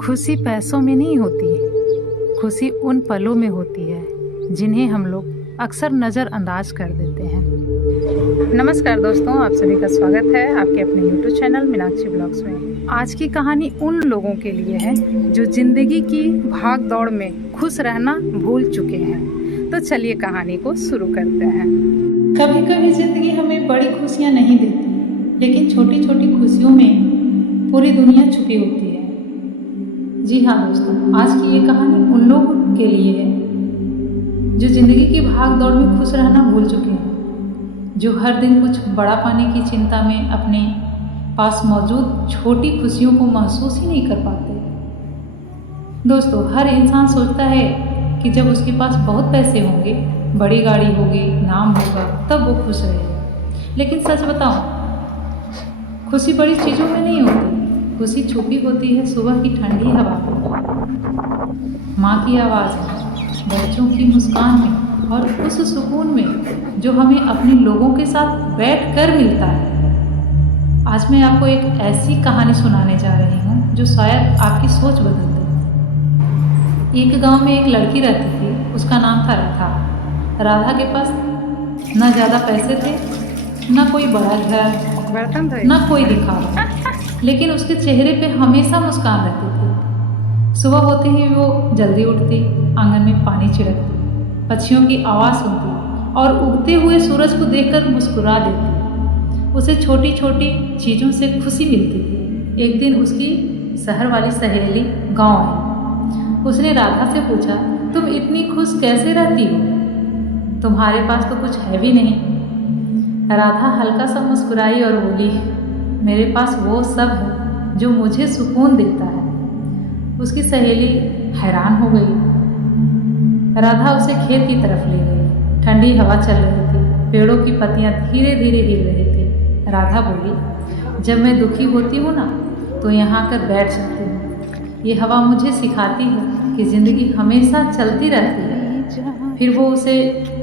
खुशी पैसों में नहीं होती, खुशी उन पलों में होती है जिन्हें हम लोग अक्सर नज़रअंदाज कर देते हैं। नमस्कार दोस्तों, आप सभी का स्वागत है आपके अपने YouTube चैनल मीनाक्षी ब्लॉग्स में। आज की कहानी उन लोगों के लिए है जो ज़िंदगी की भाग दौड़ में खुश रहना भूल चुके हैं। तो चलिए कहानी को शुरू करते हैं। कभी कभी ज़िंदगी हमें बड़ी खुशियाँ नहीं देती, लेकिन छोटी छोटी खुशियों में पूरी दुनिया छुपी होती है। जी हाँ दोस्तों, आज की ये कहानी उन लोगों के लिए है जो ज़िंदगी की भाग दौड़ में खुश रहना भूल चुके हैं, जो हर दिन कुछ बड़ा पाने की चिंता में अपने पास मौजूद छोटी खुशियों को महसूस ही नहीं कर पाते। दोस्तों, हर इंसान सोचता है कि जब उसके पास बहुत पैसे होंगे, बड़ी गाड़ी होगी, नाम होगा, तब वो खुश रहेगा। लेकिन सच बताऊं, खुशी बड़ी चीज़ों में नहीं होती। खुशी छुपी होती है सुबह की ठंडी हवा में, माँ की आवाज़ में, बच्चों की मुस्कान में और उस सुकून में जो हमें अपने लोगों के साथ बैठकर मिलता है। आज मैं आपको एक ऐसी कहानी सुनाने जा रही हूँ जो शायद आपकी सोच बदल दे। एक गांव में एक लड़की रहती थी, उसका नाम था राधा। राधा के पास न ज़्यादा पैसे थे, न कोई बड़ा घर, न कोई दिखावा, लेकिन उसके चेहरे पे हमेशा मुस्कान रहती थी। सुबह होते ही वो जल्दी उठती, आंगन में पानी छिड़कती, पक्षियों की आवाज़ सुनती और उगते हुए सूरज को देखकर मुस्कुरा देती। उसे छोटी छोटी चीज़ों से खुशी मिलती थी। एक दिन उसकी शहर वाली सहेली गांव आई। उसने राधा से पूछा, तुम इतनी खुश कैसे रहती हो? तुम्हारे पास तो कुछ है भी नहीं। राधा हल्का सा मुस्कुराई और बोली, मेरे पास वो सब है जो मुझे सुकून देता है। उसकी सहेली हैरान हो गई। राधा उसे खेत की तरफ ले गई। ठंडी हवा चल रही थी, पेड़ों की पत्तियां धीरे धीरे हिल रही थी। राधा बोली, जब मैं दुखी होती हूँ ना, तो यहाँ आकर बैठ जाती हूँ। ये हवा मुझे सिखाती है कि ज़िंदगी हमेशा चलती रहती है। फिर वो उसे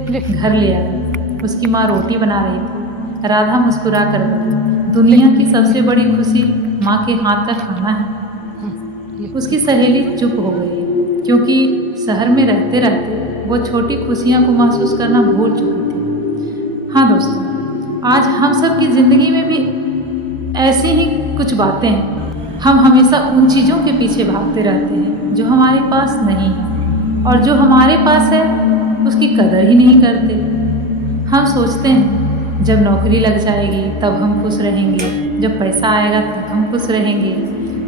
घर ले आई। उसकी माँ रोटी बना रही थी। राधा मुस्कुरा कर बोली, दुनिया की सबसे बड़ी खुशी माँ के हाथ का खाना है। उसकी सहेली चुप हो गई, क्योंकि शहर में रहते रहते वो छोटी खुशियाँ को महसूस करना भूल चुकी थी। हाँ दोस्तों, आज हम सब की ज़िंदगी में भी ऐसी ही कुछ बातें हैं। हम हमेशा उन चीज़ों के पीछे भागते रहते हैं जो हमारे पास नहीं है, और जो हमारे पास है उसकी कदर ही नहीं करते। हम सोचते हैं जब नौकरी लग जाएगी तब हम खुश रहेंगे, जब पैसा आएगा तब हम खुश रहेंगे,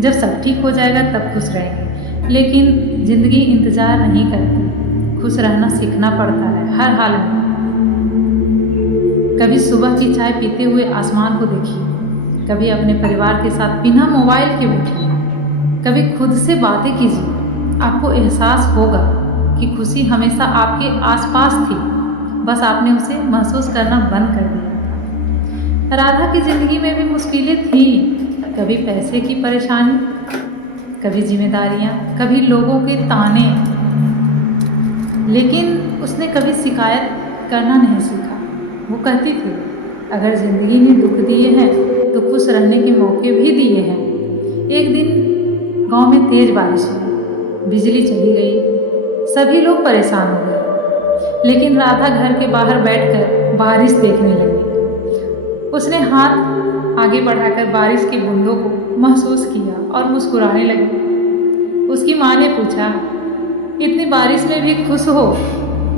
जब सब ठीक हो जाएगा तब खुश रहेंगे। लेकिन ज़िंदगी इंतज़ार नहीं करती। खुश रहना सीखना पड़ता है हर हाल में। कभी सुबह की चाय पीते हुए आसमान को देखिए, कभी अपने परिवार के साथ बिना मोबाइल के बैठिए, कभी खुद से बातें कीजिए। आपको एहसास होगा कि खुशी हमेशा आपके आसपास थी, बस आपने उसे महसूस करना बंद कर दिया। राधा की ज़िंदगी में भी मुश्किलें थी। कभी पैसे की परेशानी, कभी जिम्मेदारियाँ, कभी लोगों के ताने, लेकिन उसने कभी शिकायत करना नहीं सीखा। वो कहती थी, अगर ज़िंदगी ने दुख दिए हैं तो खुश रहने के मौके भी दिए हैं। एक दिन गांव में तेज़ बारिश हुई, बिजली चली गई, सभी लोग परेशान हो गए। लेकिन राधा घर के बाहर बैठकर बारिश देखने लगी। उसने हाथ आगे बढ़ाकर बारिश की बूंदों को महसूस किया और मुस्कुराने लगी। उसकी माँ ने पूछा, इतनी बारिश में भी खुश हो?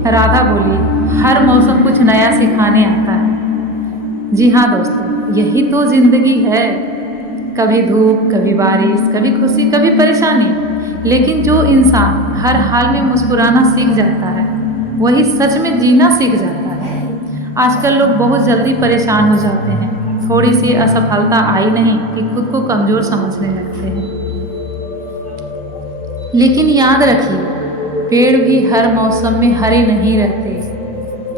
राधा बोली, हर मौसम कुछ नया सिखाने आता है। जी हाँ दोस्तों, यही तो ज़िंदगी है। कभी धूप, कभी बारिश, कभी खुशी, कभी परेशानी। लेकिन जो इंसान हर हाल में मुस्कुराना सीख जाता है, वही सच में जीना सीख जाता है। आजकल लोग बहुत जल्दी परेशान हो जाते हैं। थोड़ी सी असफलता आई नहीं कि खुद को कमज़ोर समझने लगते हैं। लेकिन याद रखिए, पेड़ भी हर मौसम में हरे नहीं रहते,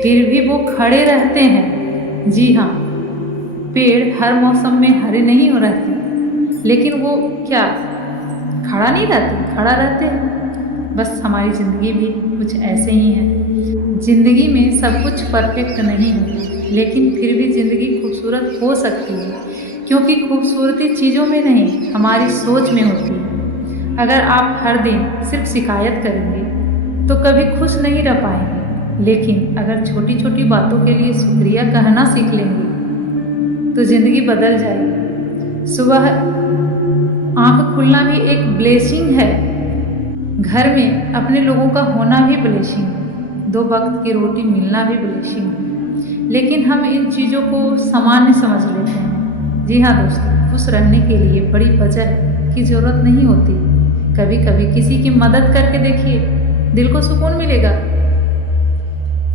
फिर भी वो खड़े रहते हैं। जी हाँ, पेड़ हर मौसम में हरे नहीं हो रहते, लेकिन वो क्या खड़ा नहीं रहते, खड़ा रहते हैं। बस हमारी ज़िंदगी भी कुछ ऐसे ही है। ज़िंदगी में सब कुछ परफेक्ट नहीं है, लेकिन फिर भी ज़िंदगी खूबसूरत हो सकती है, क्योंकि खूबसूरती चीज़ों में नहीं, हमारी सोच में होती है। अगर आप हर दिन सिर्फ शिकायत करेंगे तो कभी खुश नहीं रह पाएंगे, लेकिन अगर छोटी छोटी बातों के लिए शुक्रिया कहना सीख लेंगे तो ज़िंदगी बदल जाएगी। सुबह आँख खुलना भी एक ब्लेसिंग है, घर में अपने लोगों का होना भी ब्लेसिंग है, 2 वक्त की रोटी मिलना भी ब्लेसिंग है, लेकिन हम इन चीज़ों को सामान्य समझ लेते हैं। जी हाँ दोस्तों, खुश रहने के लिए बड़ी वजह की ज़रूरत नहीं होती। कभी कभी किसी की मदद करके देखिए, दिल को सुकून मिलेगा।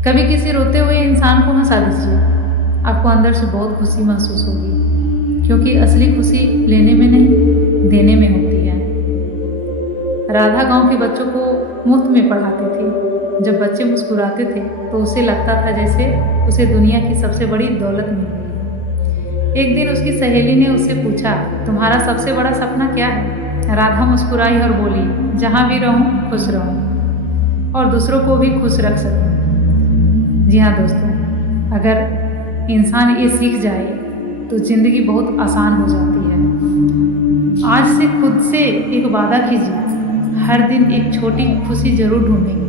कभी किसी रोते हुए इंसान को हंसा दीजिए, आपको अंदर से बहुत खुशी महसूस होगी, क्योंकि असली खुशी लेने में नहीं, देने में होती है। राधा गांव के बच्चों को मुफ्त में पढ़ाते थे। जब बच्चे मुस्कुराते थे तो उसे लगता था जैसे उसे दुनिया की सबसे बड़ी दौलत मिल गई। एक दिन उसकी सहेली ने उससे पूछा, तुम्हारा सबसे बड़ा सपना क्या है? राधा मुस्कुराई और बोली, जहाँ भी रहूँ खुश रहूँ और दूसरों को भी खुश रख सकूँ। जी हाँ दोस्तों, अगर इंसान ये सीख जाए तो ज़िंदगी बहुत आसान हो जाती है। आज से खुद से एक वादा कीजिए, हर दिन एक छोटी खुशी जरूर ढूंढेंगे।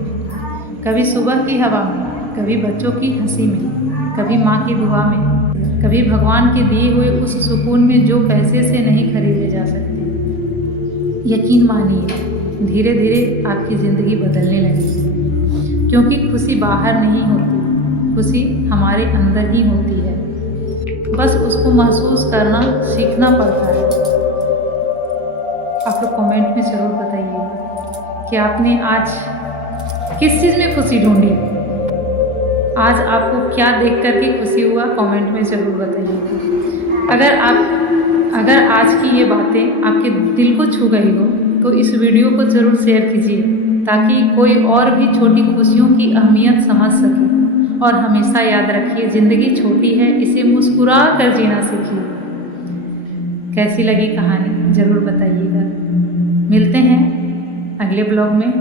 कभी सुबह की हवा में, कभी बच्चों की हंसी में, कभी माँ की दुआ में, कभी भगवान के दिए हुए उस सुकून में जो पैसे से नहीं खरीदे जा सकते। यकीन मानिए, धीरे धीरे आपकी ज़िंदगी बदलने लगेगी, क्योंकि खुशी बाहर नहीं होती, खुशी हमारे अंदर ही होती है। बस उसको महसूस करना सीखना पड़ता है। आप लोग कमेंट में ज़रूर बताइएगा कि आपने आज किस चीज़ में खुशी ढूंढी। आज आपको क्या देख कर के खुशी हुआ, कमेंट में ज़रूर बताइएगा। अगर आज की ये बातें आपके दिल को छू गई हो तो इस वीडियो को ज़रूर शेयर कीजिए, ताकि कोई और भी छोटी खुशियों की अहमियत समझ सके। और हमेशा याद रखिए, ज़िंदगी छोटी है, इसे मुस्कुरा कर जीना सीखिए। कैसी लगी कहानी ज़रूर बताइएगा। मिलते हैं अगले ब्लॉग में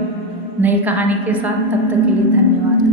नई कहानी के साथ, तब तक के लिए धन्यवाद।